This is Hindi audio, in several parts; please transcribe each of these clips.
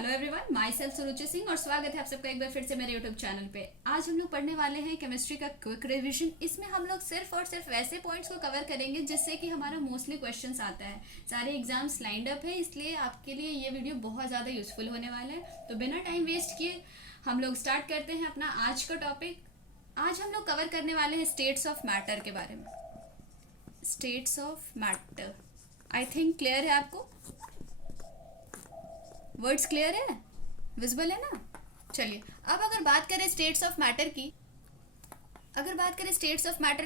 हेलो एवरीवन, माई सेल्फ सुरुचि सिंह और स्वागत है आप सबका एक बार फिर से मेरे यूट्यूब चैनल पे। आज हम लोग पढ़ने वाले हैं केमिस्ट्री का क्विक रिवीजन। इसमें हम लोग सिर्फ और सिर्फ वैसे पॉइंट्स को कवर करेंगे जिससे कि हमारा मोस्टली क्वेश्चंस आता है। सारे एग्जाम्स लाइंड अप है, इसलिए आपके लिए ये वीडियो बहुत ज़्यादा यूजफुल होने वाला है। तो बिना टाइम वेस्ट किए हम लोग स्टार्ट करते हैं अपना आज का टॉपिक। आज हम लोग कवर करने वाले हैं स्टेट्स ऑफ मैटर के बारे में। States of matter I think clear है आपको, वर्ड्स क्लियर है, विजिबल है ना। चलिए अब अगर बात करें स्टेट्स ऑफ मैटर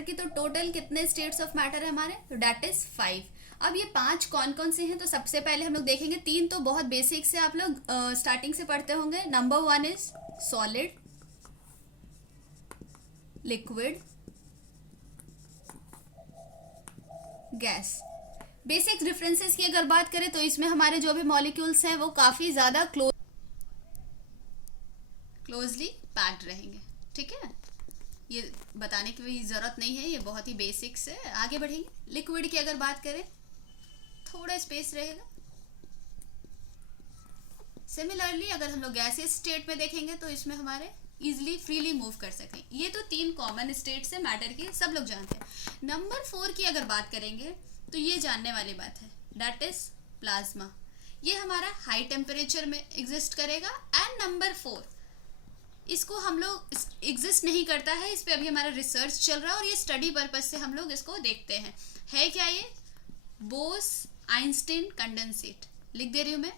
की, तो टोटल कितने स्टेट्स ऑफ मैटर है हमारे, तो डेट इज 5। अब ये 5 कौन कौन से हैं, तो सबसे पहले हम लोग देखेंगे 3 तो बहुत बेसिक से आप लोग स्टार्टिंग से पढ़ते होंगे। Number 1 is solid, liquid, gas. Basic differences की अगर बात करें तो इसमें हमारे जो भी मॉलिक्यूल्स हैं वो काफ़ी ज़्यादा क्लोजली पैक्ड रहेंगे। ठीक है, ये बताने की भी ज़रूरत नहीं है, ये बहुत ही बेसिक्स है। आगे बढ़ेंगे। लिक्विड की अगर बात करें थोड़ा स्पेस रहेगा। सिमिलरली अगर हम लोग गैसियस स्टेट में देखेंगे तो इसमें हमारे इजिली फ्रीली मूव कर सकें। ये तो 3 कॉमन स्टेट्स है मैटर की, सब लोग जानते हैं। नंबर 4 की अगर बात करेंगे तो ये जानने वाली बात है, दैट इज प्लाज्मा। ये हमारा हाई टेम्परेचर में एग्जिस्ट करेगा। एंड नंबर 4 इसको हम लोग एग्जिस्ट नहीं करता है, इस पे अभी हमारा रिसर्च चल रहा है और ये स्टडी पर्पज से हम लोग इसको देखते हैं। है क्या ये, बोस आइंस्टीन कंडेंसेट। लिख दे रही हूं मैं,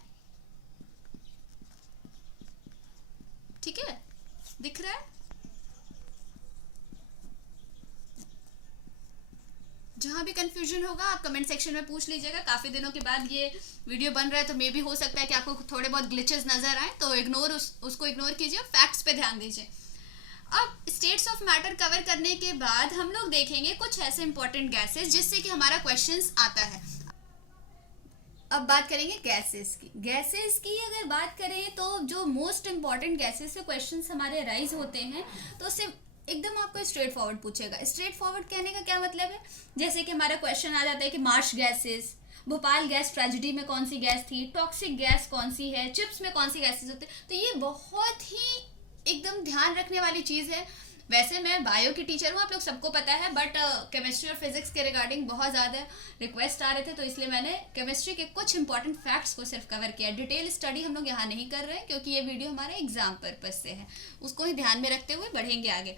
ठीक है, दिख रहा है। जहाँ भी कंफ्यूजन होगा आप कमेंट सेक्शन में पूछ लीजिएगा। काफ़ी दिनों के बाद ये वीडियो बन रहा है तो मे भी हो सकता है कि आपको थोड़े बहुत ग्लिचेस नजर आए, तो उसको इग्नोर कीजिए, फैक्ट्स पे ध्यान दीजिए। अब स्टेट्स ऑफ मैटर कवर करने के बाद हम लोग देखेंगे कुछ ऐसे इंपॉर्टेंट गैसेस जिससे कि हमारा क्वेश्चंस आता है। अब बात करेंगे गैसेस की। गैसेस की अगर बात करें तो जो मोस्ट इंपॉर्टेंट गैसेस से क्वेश्चंस हमारे राइज होते हैं तो सिर्फ एकदम आपको स्ट्रेट फॉरवर्ड पूछेगा। स्ट्रेट फॉरवर्ड कहने का क्या मतलब है, जैसे कि हमारा क्वेश्चन आ जाता है कि Marsh gases, Bhopal gas tragedy में कौन सी गैस थी, टॉक्सिक गैस कौन सी है, चिप्स में कौन सी गैसेस होते हैं। तो ये बहुत ही एकदम ध्यान रखने वाली चीज़ है। वैसे मैं बायो की टीचर हूँ, आप लोग सबको पता है, बट केमिस्ट्री और फिजिक्स के रिगार्डिंग बहुत ज़्यादा रिक्वेस्ट आ रहे थे तो इसलिए मैंने केमिस्ट्री के कुछ इंपॉर्टेंट फैक्ट्स को सिर्फ कवर किया। डिटेल स्टडी हम लोग यहाँ नहीं कर रहे हैं क्योंकि ये वीडियो हमारे एग्जाम पर्पज से है, उसको ही ध्यान में रखते हुए बढ़ेंगे आगे।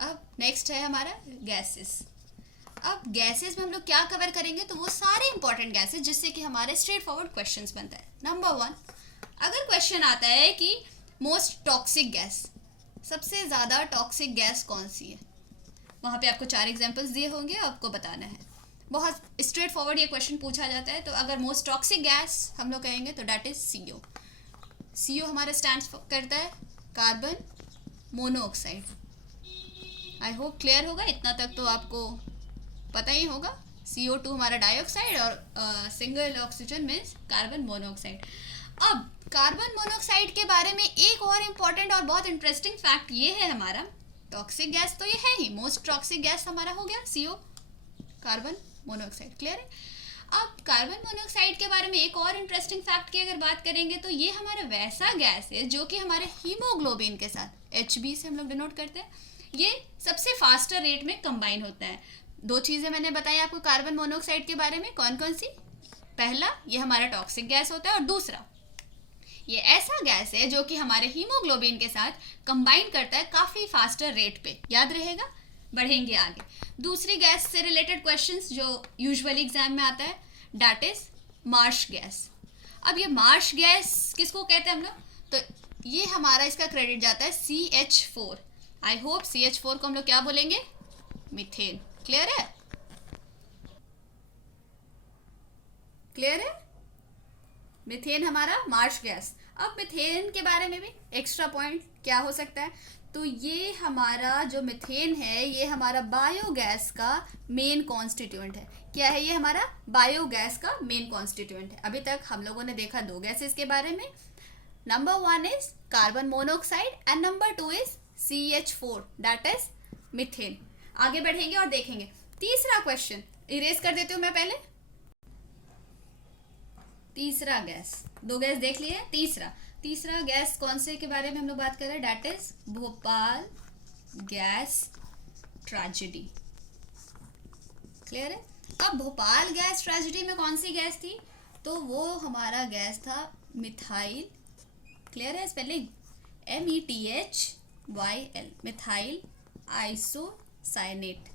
अब नेक्स्ट है हमारा गैसेस। अब गैसेस में हम लोग क्या कवर करेंगे, तो वो सारे इंपॉर्टेंट गैसेस जिससे कि हमारे स्ट्रेट फॉरवर्ड क्वेश्चंस बनता है। नंबर 1 अगर क्वेश्चन आता है कि मोस्ट टॉक्सिक गैस, सबसे ज़्यादा टॉक्सिक गैस कौन सी है, वहाँ पे आपको 4 एग्जांपल्स दिए होंगे, आपको बताना है। बहुत स्ट्रेट फॉरवर्ड ये क्वेश्चन पूछा जाता है। तो अगर मोस्ट टॉक्सिक गैस हम लोग कहेंगे तो डैट इज CO। CO हमारा स्टैंड करता है carbon monoxide. I hope clear होगा, इतना तक तो आपको पता ही होगा। CO2 हमारा डाइऑक्साइड और single oxygen means carbon monoxide. अब कार्बन मोनोऑक्साइड के बारे में एक और इम्पॉर्टेंट और बहुत इंटरेस्टिंग फैक्ट ये है, हमारा टॉक्सिक गैस तो ये है ही, मोस्ट टॉक्सिक गैस हमारा हो गया CO, कार्बन मोनोऑक्साइड। क्लियर है। अब कार्बन मोनोऑक्साइड के बारे में एक और इंटरेस्टिंग फैक्ट की अगर बात करेंगे तो ये हमारा वैसा गैस है जो कि हमारे हीमोग्लोबिन के साथ HB से हम लोग डिनोट करते हैं, ये सबसे फास्टर रेट में कंबाइन होता है। 2 चीज़ें मैंने बताई आपको कार्बन मोनोऑक्साइड के बारे में, कौन कौन सी। पहला, ये हमारा टॉक्सिक गैस होता है, और दूसरा ये ऐसा गैस है जो कि हमारे हीमोग्लोबिन के साथ कंबाइन करता है काफ़ी फास्टर रेट पे। याद रहेगा, बढ़ेंगे आगे। दूसरी गैस से रिलेटेड क्वेश्चंस जो यूजुअली एग्जाम में आता है, दैट इज मार्श गैस। अब ये मार्श गैस किसको कहते हैं हम लोग, तो ये हमारा इसका क्रेडिट जाता है CH4। आई होप CH4 को हम लोग क्या बोलेंगे, मीथेन। क्लियर है, क्लियर है, मीथेन हमारा मार्श गैस। अब मीथेन के बारे में भी एक्स्ट्रा पॉइंट क्या हो सकता है, तो ये हमारा जो मीथेन है ये हमारा बायोगैस का मेन कॉन्स्टिट्यूएंट है। क्या है ये, हमारा बायोगैस का मेन कॉन्स्टिट्यूएंट है। अभी तक हम लोगों ने देखा 2 गैसेस के बारे में। Number 1 is carbon monoxide and number 2 is CH4 that is methane. आगे बढ़ेंगे और देखेंगे तीसरा क्वेश्चन। इरेज कर देती हूँ मैं पहले। तीसरा गैस, दो गैस देख लिए, तीसरा तीसरा गैस कौन से के बारे में हम लोग बात कर रहे हैं, that is Bhopal gas tragedy. Clear है। अब भोपाल गैस ट्रेजेडी में कौन सी गैस थी, तो वो हमारा गैस था मिथाइल, क्लियर है स्पेलिंग, METHYL, मिथाइल आइसोसाइनेट।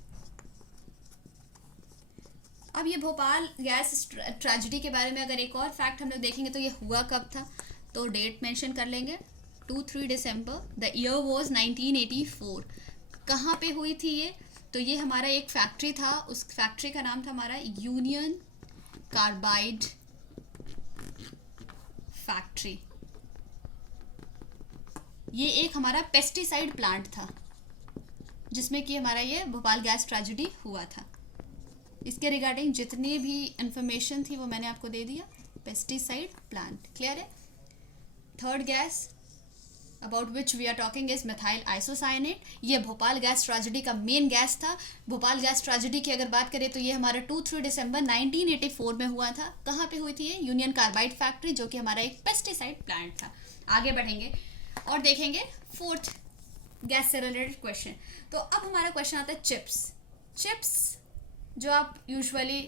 अब ये भोपाल गैस ट्रेजेडी के बारे में अगर एक और फैक्ट हम लोग देखेंगे तो ये हुआ कब था, तो डेट मेंशन कर लेंगे 2-3 दिसंबर, द ईयर वाज 1984। कहाँ पे हुई थी ये, तो ये हमारा एक फैक्ट्री था, उस फैक्ट्री का नाम था हमारा यूनियन कार्बाइड फैक्ट्री। ये एक हमारा पेस्टिसाइड प्लांट था जिसमें कि हमारा ये भोपाल गैस ट्रेजेडी हुआ था। इसके रिगार्डिंग जितनी भी इंफॉर्मेशन थी वो मैंने आपको दे दिया, पेस्टिसाइड प्लांट। क्लियर है। Third gas about which we are talking is methyl isocyanate. ये भोपाल गैस ट्रेजेडी का मेन गैस था। भोपाल गैस ट्रेजेडी की अगर बात करें तो ये हमारा 2-3 दिसंबर 1984 में हुआ था। कहाँ पे हुई थी ये, यूनियन कार्बाइड फैक्ट्री, जो कि हमारा एक पेस्टिसाइड प्लांट था। आगे बढ़ेंगे और देखेंगे फोर्थ गैस से रिलेटेड क्वेश्चन। तो अब हमारा क्वेश्चन आता है चिप्स। चिप्स जो आप यूजुअली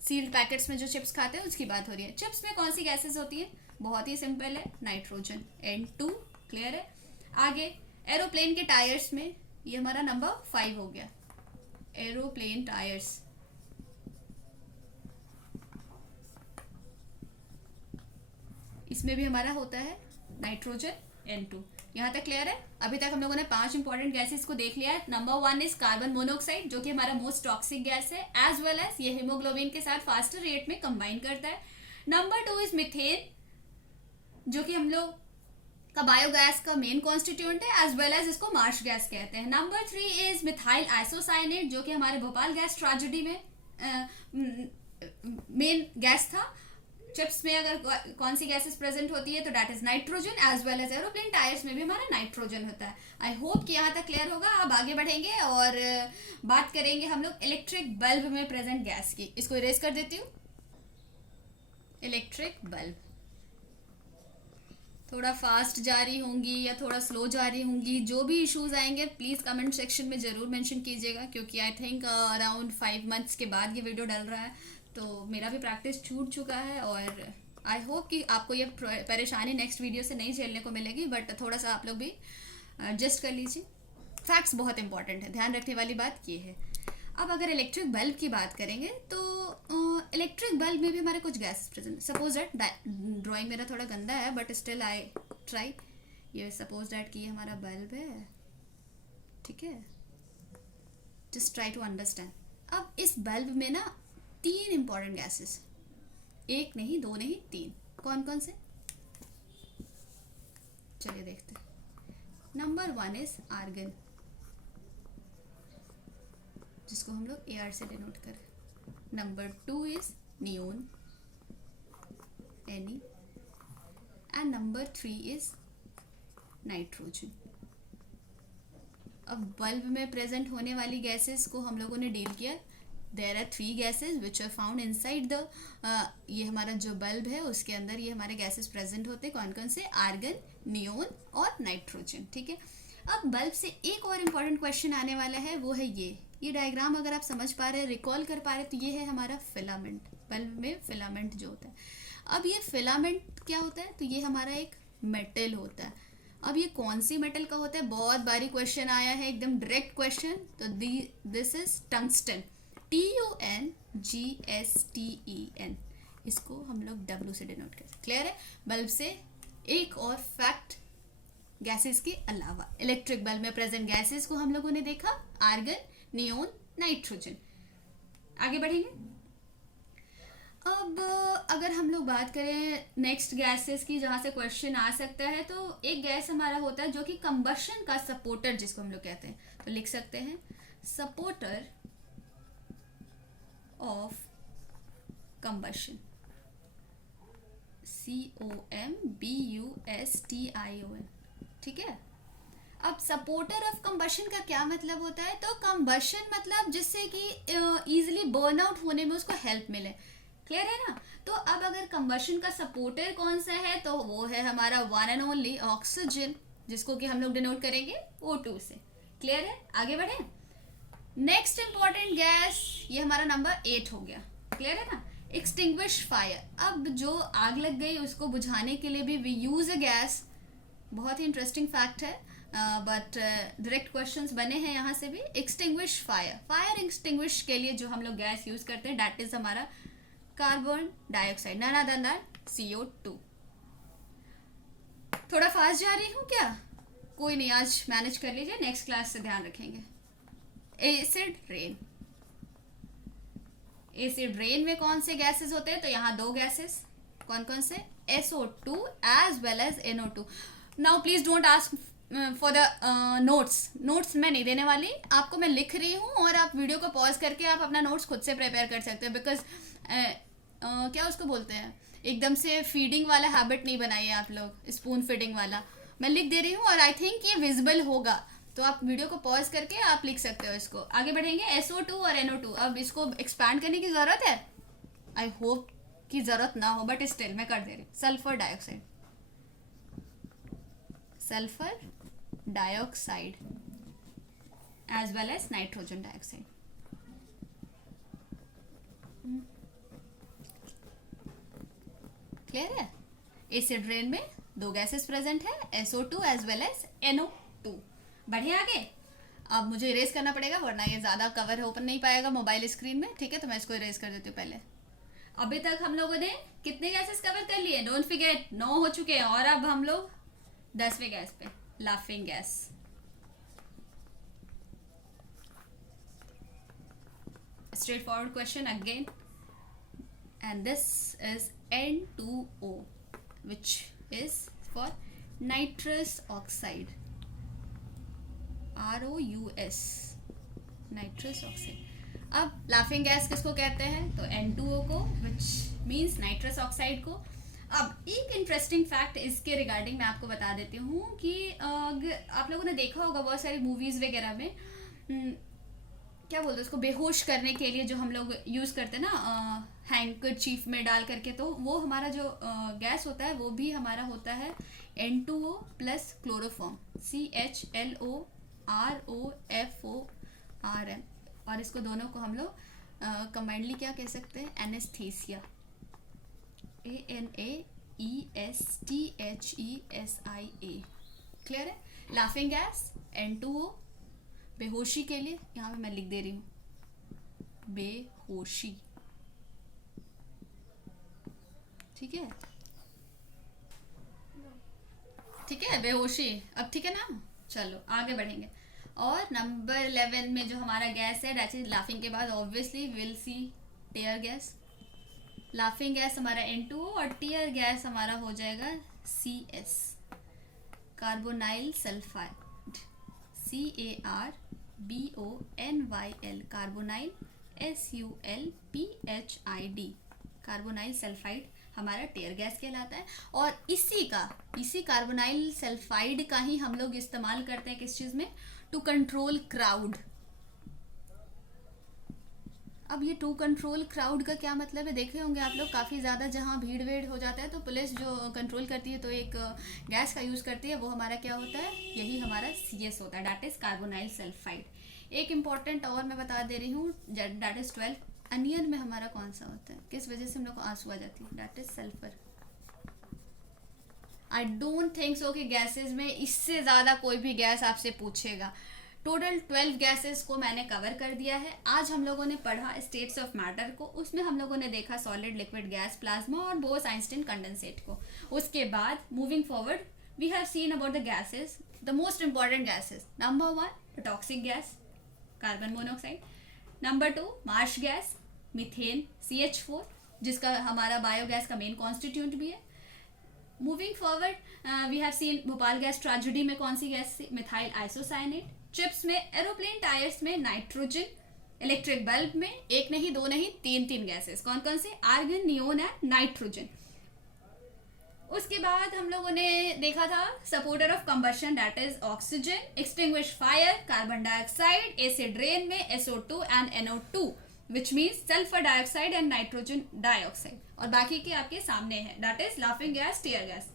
सील्ड पैकेट्स में जो चिप्स खाते हैं उसकी बात हो रही है। चिप्स में कौन सी गैसेस होती है, बहुत ही सिंपल है, नाइट्रोजन N2। क्लियर है। आगे एरोप्लेन के टायर्स में ये हमारा नंबर 5 हो गया, एरोप्लेन टायर्स। इसमें भी हमारा होता है नाइट्रोजन N2। यहाँ तक क्लियर है। अभी तक हम लोगों ने 5 इंपॉर्टेंट गैसेस को देख लिया है। नंबर 1 इज कार्बन मोनोऑक्साइड, जो कि हमारा मोस्ट टॉक्सिक गैस है, एज वेल एज ये हीमोग्लोबिन के साथ फास्टर रेट में कंबाइन करता है। नंबर 2 इज मीथेन, जो कि हम लोग का बायोगैस का मेन कॉन्स्टिट्यूएंट है, एज वेल एज इसको मार्श गैस कहते हैं। नंबर 3 इज मिथाइल आइसोसाइनेट, जो कि हमारे भोपाल गैस ट्रेजेडी में मेन गैस था। चिप्स में अगर कौन सी गैसेस प्रेजेंट होती है तो that is nitrogen, as well as aeroplane tyres में भी हमारा नाइट्रोजन होता है। आई होप कि यहाँ तक क्लियर होगा। अब आगे बढ़ेंगे और बात करेंगे हम लोग इलेक्ट्रिक बल्ब में प्रेजेंट गैस की। इसको इरेज कर देती हूँ। इलेक्ट्रिक बल्ब थोड़ा फास्ट जा रही होंगी या थोड़ा स्लो जा रही होंगी, जो भी इश्यूज आएंगे प्लीज़ कमेंट सेक्शन में ज़रूर मेंशन कीजिएगा, क्योंकि आई थिंक अराउंड 5 मंथ्स के बाद ये वीडियो डल रहा है, तो मेरा भी प्रैक्टिस छूट चुका है और आई होप कि आपको ये परेशानी नेक्स्ट वीडियो से नहीं झेलने को मिलेगी, बट थोड़ा सा आप लोग भी एडजस्ट कर लीजिए। फैक्ट्स बहुत इंपॉर्टेंट है, ध्यान रखने वाली बात ये है। अब अगर इलेक्ट्रिक बल्ब की बात करेंगे तो इलेक्ट्रिक बल्ब में भी हमारे कुछ gas present. Suppose that, drawing मेरा थोड़ा गंदा है बट स्टिल आई ट्राई। ये सपोज दैट कि ये हमारा बल्ब है, ठीक है, जस्ट ट्राई टू अंडरस्टैंड। अब इस बल्ब में ना 3 इंपॉर्टेंट गैसेस, एक नहीं, 2 नहीं, 3। कौन कौन से, चलिए देखते हैं। नंबर 1 इज आर्गन, जिसको हम लोग AR से डिनोट करें। Number 2 is neon, Ne, and number 3 is nitrogen. अब बल्ब में प्रेजेंट होने वाली गैसेस को हम लोगों ने डील किया। There are 3 gases which are found inside the, ये हमारा जो बल्ब है उसके अंदर ये हमारे गैसेस प्रेजेंट होते हैं। कौन कौन से, आर्गन, नियोन और नाइट्रोजन, ठीक है। अब बल्ब से एक और इम्पॉर्टेंट क्वेश्चन आने वाला है, वो है ये डायग्राम अगर आप समझ पा रहे हैं, रिकॉल कर पा रहे हैं, तो ये है हमारा फिलामेंट। बल्ब में फिलामेंट जो होता है, अब ये फिलामेंट क्या होता है, तो ये हमारा एक मेटल होता है। अब ये कौन सी मेटल का होता है, बहुत बारी क्वेश्चन आया है, एकदम डायरेक्ट क्वेश्चन। तो दिस इज टंगस्टन, TUNGSTEN। इसको हम लोग W से डिनोट करते हैं। क्लियर है। बल्ब से एक और फैक्ट गैसेस के अलावा, इलेक्ट्रिक बल्ब में प्रेजेंट गैसेस को हम लोगों ने देखा, आर्गन, नियोन, नाइट्रोजन। आगे बढ़ेंगे। अब अगर हम लोग बात करें नेक्स्ट गैसेस की, जहाँ से क्वेश्चन आ सकता है, तो एक गैस हमारा होता है जो कि कंबशन का सपोर्टर, जिसको हम लोग कहते हैं, तो लिख सकते हैं सपोर्टर ऑफ कंबशन, COMBUSTION, ठीक है। अब सपोर्टर ऑफ कंबशन का क्या मतलब होता है, तो कंबशन मतलब जिससे कि इजीली बर्न आउट होने में उसको हेल्प मिले। क्लियर है ना? तो अब अगर कंबशन का सपोर्टर कौन सा है, तो वो है हमारा वन एंड ओनली ऑक्सीजन, जिसको कि हम लोग डिनोट करेंगे O2 से। क्लियर है? आगे बढ़े। नेक्स्ट इंपॉर्टेंट गैस, ये हमारा नंबर 8 हो गया। क्लियर है ना? Extinguish fire. अब जो आग लग गई उसको बुझाने के लिए भी वी यूज अ गैस। बहुत ही इंटरेस्टिंग फैक्ट है, बट डायरेक्ट क्वेश्चंस बने हैं यहाँ से भी। एक्सटिंग्विश फायर, फायर एक्सटिंग्विश के लिए जो हम लोग गैस यूज करते हैं दैट इज हमारा carbon dioxide, none other than CO2। थोड़ा फास्ट जा रही हूँ क्या? कोई नहीं, आज मैनेज कर लीजिए, नेक्स्ट क्लास से ध्यान रखेंगे। एसिड रेन, एसिड रेन में कौन से गैसेस होते हैं? तो यहाँ दो गैसेस, कौन कौन से? SO2 as well as NO2। Now please don't ask for the notes मैं नहीं देने वाली आपको, मैं लिख रही हूँ और आप वीडियो को पॉज करके आप अपना नोट्स खुद से प्रिपेयर कर सकते हो। बिकॉज क्या उसको बोलते हैं, एकदम से फीडिंग वाला हैबिट नहीं बनाइए आप लोग, स्पून फीडिंग वाला। मैं लिख दे रही हूँ और आई थिंक ये विजिबल होगा, तो आप वीडियो को पॉज करके आप लिख सकते हो इसको। आगे बढ़ेंगे। SO2 और NO2, अब इसको एक्सपैंड करने की ज़रूरत है? आई होप कि ज़रूरत ना हो, बट स्टिल मैं कर दे रही। Sulphur dioxide, sulphur dioxide as well as nitrogen dioxide. Clear है? एसिड रेन में दो गैसेस प्रेजेंट है, SO2 as well as NO2। बढ़िया आगे। अब मुझे इरेज करना पड़ेगा वरना ये ज़्यादा कवर ओपन नहीं पाएगा मोबाइल स्क्रीन में। ठीक है, तो मैं इसको इरेज कर देती हूँ पहले। अभी तक हम लोगों ने कितने गैसेस कवर कर लिए? डोंट फॉरगेट 9 हो चुके हैं, और अब हम लोग 10वें गैस पे, laughing gas. Straight forward question again, and this is N2O, which is for nitrous oxide, ROUS, nitrous oxide। अब लाफिंग गैस किसको कहते हैं? तो N2O को, which means nitrous oxide को। अब एक इंटरेस्टिंग फैक्ट इसके रिगार्डिंग मैं आपको बता देती हूँ कि आप लोगों ने देखा होगा बहुत सारी मूवीज वगैरह में, क्या बोलते हैं उसको, बेहोश करने के लिए जो हम लोग यूज़ करते हैं ना हैंकरचीफ में डाल करके, तो वो हमारा जो गैस होता है वो भी हमारा होता है N2O प्लस क्लोरोफॉर्म, CHLOROFORM, और इसको दोनों को हम लोग कंबाइंडली क्या कह सकते हैं? Anaesthesia, ANAESTHESIA। क्लियर है? लाफिंग गैस N2O, बेहोशी के लिए यहाँ पे मैं लिख दे रही हूँ बेहोशी। ठीक है, ठीक है, बेहोशी। अब ठीक है ना? चलो आगे बढ़ेंगे। और नंबर 11 में जो हमारा गैस है दैट इज लाफिंग के बाद obviously will see tier gas. Laughing gas हमारा N2O और टीयर गैस हमारा हो जाएगा CS, carbonyl sulphide, CARBONYL, carbonyl SULPHID, carbonyl sulphide हमारा टीयर गैस कहलाता है। और इसी कार्बोनाइल सल्फाइड का ही हम लोग इस्तेमाल करते हैं किस चीज़ में? To control crowd. अब ये टू कंट्रोल क्राउड का क्या मतलब है? देखे होंगे आप लोग, काफ़ी ज़्यादा जहाँ भीड़ वीड़ हो जाता है तो पुलिस जो कंट्रोल करती है तो एक गैस का यूज़ करती है, वो हमारा क्या होता है? यही हमारा CS होता है, डैट इज़ कार्बोनाइल सल्फाइड। एक इम्पॉर्टेंट और मैं बता दे रही हूँ, डैट इज़ 12। अनियन में हमारा कौन सा होता है? किस वजह से हम लोग को आंसू आ जाती है? That is sulphur. I don't think so कि गैसेज में इससे ज़्यादा कोई भी गैस आपसे पूछेगा। टोटल 12 गैसेस को मैंने कवर कर दिया है। आज हम लोगों ने पढ़ा स्टेट्स ऑफ मैटर को, उसमें हम लोगों ने देखा सॉलिड, लिक्विड, गैस, प्लाज्मा और बोस-आइंस्टीन कंडेंसेट को। उसके बाद moving forward we have seen about the gases, the most important gases. Number 1 toxic gas, carbon monoxide. Number 2 marsh gas, methane, CH4, जिसका हमारा बायोगैस का मेन कॉन्स्टिट्यूंट भी है। Moving forward we have seen Bhopal gas tragedy में कौन सी गैस थी? Methyl isocyanate. चिप्स में, एरोप्लेन टायर्स में नाइट्रोजन, इलेक्ट्रिक बल्ब में एक नहीं दो नहीं तीन गैसेस। कौन कौन से? Argon, neon and nitrogen. उसके बाद हम लोगों ने देखा था supporter of combustion that is oxygen, extinguish fire, carbon dioxide, acid rain में SO2 and NO2, which means sulphur dioxide and nitrogen dioxide, और बाकी के आपके सामने है, that is laughing gas, tear gas.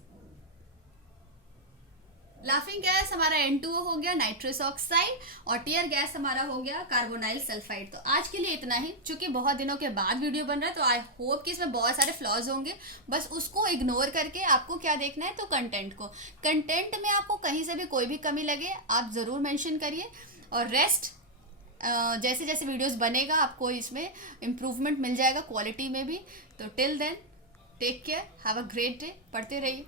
Laughing gas हमारा N2O हो गया, नाइट्रस ऑक्साइड, और टीयर गैस हमारा हो गया कार्बोनाइल सल्फाइड। तो आज के लिए इतना ही, क्योंकि बहुत दिनों के बाद वीडियो बन रहा है तो आई होप कि इसमें बहुत सारे फ्लॉज होंगे, बस उसको इग्नोर करके आपको क्या देखना है, तो कंटेंट को, कंटेंट में आपको कहीं से भी कोई भी कमी लगे आप ज़रूर मेंशन करिए, और रेस्ट जैसे जैसे वीडियोस बनेगा आपको इसमें इम्प्रूवमेंट मिल जाएगा क्वालिटी में भी। तो till then take care, have a great day, पढ़ते रहिए।